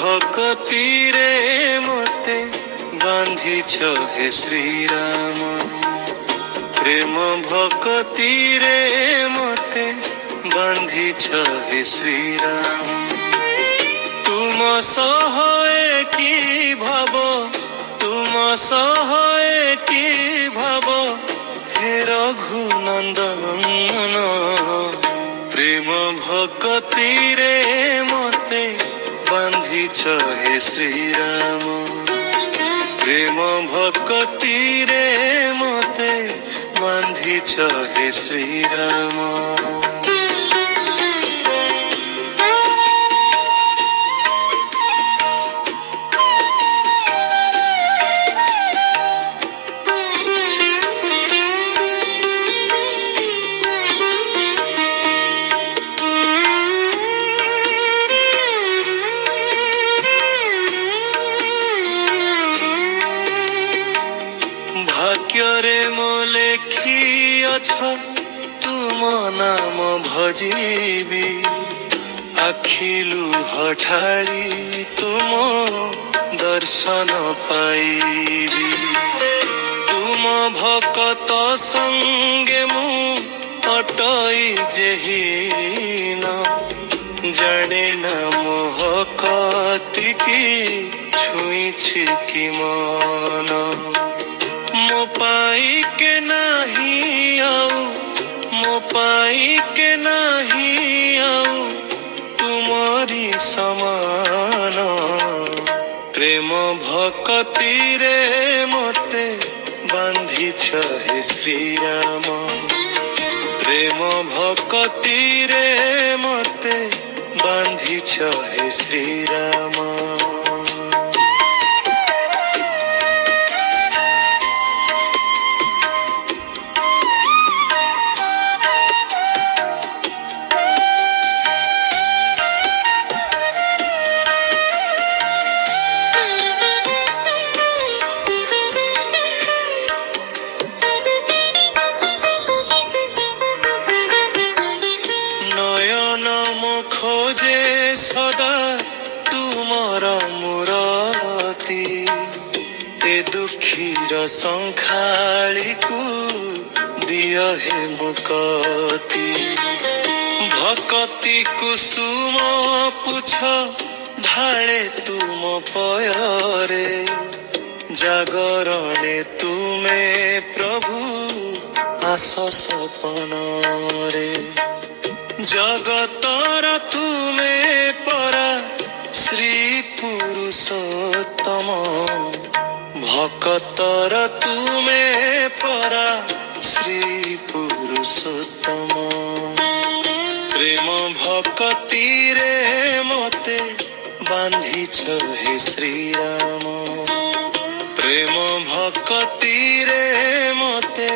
ভকতিরে মতে বান্ধিছ হে শ্রীরাম। প্রেম ভকতিরে মতে বান্ধিছ হে শ্রীরাম। তুম সহায় কি ভাব, তুম সহায় কি ভাব, হে রঘুনন্দন। প্রেম ভকতিরে মতে বান্ধিছ হে শ্রীরাম। প্রেম ভকতিরে মতে বান্ধিছ হে শ্রীরাম। ভাগ্যরে মো লেখিଅଛ তুম নাম ভজিবি। আখি লুହ ঢাଳି তুম দর্শন পাইবি। তুম ভকত সঙ্গে মু অটই যেহীন। জানে না মোহ কতিকি ছুঁইছি কি মন। ମୋ ପାଇକେ ନାହିଁ ଆଉ, ମୋ ପାଇକେ ନାହିଁ ଆଉ ତୁମରି ସମାନ। ପ୍ରେମ ଭକତିରେ ମତେ ବାନ୍ଧିଛ ହେ ଶ୍ରୀରାମ। ପ୍ରେମ ଭକତିରେ ମତେ ବାନ୍ଧିଛ ହେ ଶ୍ରୀରାମ। খোঁজে সদা তুমর মূরতি। এ দুঃখীর সংখাଳିকু দিয় হে মুকতি। ভকতি কুসুম পুছ ঢাଳେ তুম পୟରେ। জাগরণে তুমে প্রভু আস সপନରେ। জগতর তুমে পরা শ্রী পুরুষোত্তম। ভকতর তুমে পরা শ্রী পুরুষোত্তম। প্রেম ভকতিরে মতে বান্ধিছ হে শ্রীরাম। প্রেম ভকতিরে মতে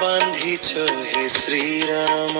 বান্ধিছ হে শ্রীরাম।